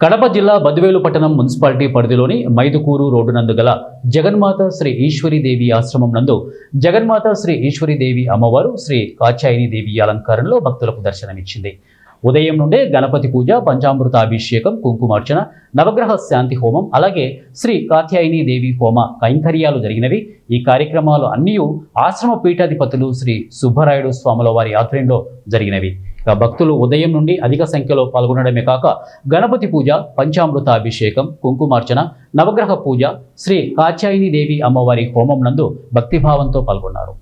కడప జిల్లా బద్వేలు పట్టణం మున్సిపాలిటీ పరిధిలోని మైదుకూరు రోడ్డు నందు గల జగన్మాత శ్రీ ఈశ్వరీదేవి ఆశ్రమం నందు జగన్మాత శ్రీ ఈశ్వరీదేవి అమ్మవారు శ్రీ కాత్యాయని దేవి అలంకారంలో భక్తులకు దర్శనమిచ్చింది. ఉదయం నుండే గణపతి పూజ, పంచామృతాభిషేకం, కుంకుమార్చన, నవగ్రహ శాంతి హోమం, అలాగే శ్రీ కాత్యాయని దేవి హోమ కైంకర్యాలు జరిగినవి. ఈ కార్యక్రమాలు అన్నీ ఆశ్రమ పీఠాధిపతులు శ్రీ సుబ్బరాయుడు స్వాముల వారి ఆధ్వర్యంలో జరిగినవి. భక్తులు ఉదయం నుండి అధిక సంఖ్యలో పాల్గొనడమే కాక గణపతి పూజ, పంచామృతాభిషేకం, కుంకుమార్చన, నవగ్రహ పూజ, శ్రీ కాత్యాయని దేవి అమ్మవారి హోమం నందు భక్తిభావంతో పాల్గొన్నారు.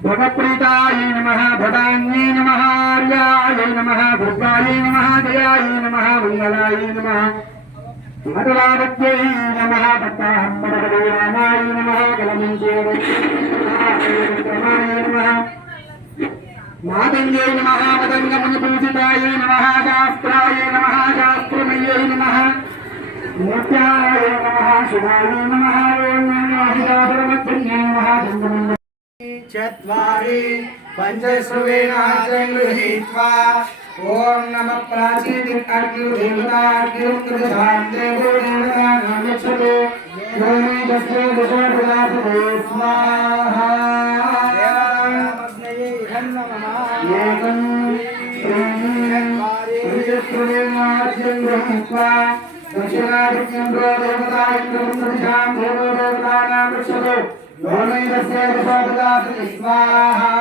भगप्रीताय नमः, भदान्ये नमः, आर्याय नमः, दुर्गाय नमः, जयाय नमः, मंगलाय नमः, मधुरावत्यै नमः, भक्ताहम्बरगणाय नमः, कलमञ्चेरमाय नमः, मातङ्गे नमः, मदङ्गमनुपूजिताय नमः, शास्त्राय नमः, शास्त्रमय्यै नमः, मोक्षाय नमः, शिवाय नमः, ओं नमः चत्वारि पंचश्रुवेण गृहीत्वा ओम नमः प्राचीनदेवताभ्युत्तरधाम देवो देवता नमस्ते योनि दस्ते दशोपदासते स्वाहा एकं पंचश्रुवेण गृहीत्वा दक्षिणादित्यं देवता इन्द्रं देवो देवता नमस्ते योनि दस्ते दशोपदासते स्वाहा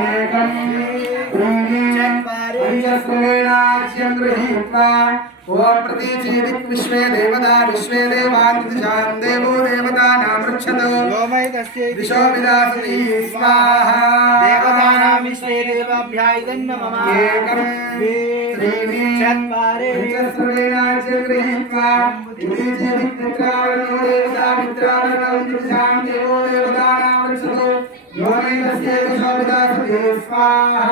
एकं पंचस्त्रेणाख्यं गृहीत्वा ओम प्रतीचीदिक् विश्वे देवता विश्वे देवान्तिजां देवो देवतानां रक्षतो दिशो विदासति स्वाहा देवतानां विश्वे देवाभ्याय नमः एकं त्रीणि चत्वारि पंचस्त्रेणाख्यं गृहीत्वा प्रतीचीदिक् मित्राणो देवता मित्राणोन्तिजां देवो देवतानां रक्षतो योनि तस्य दिशो विदासति स्वाहा।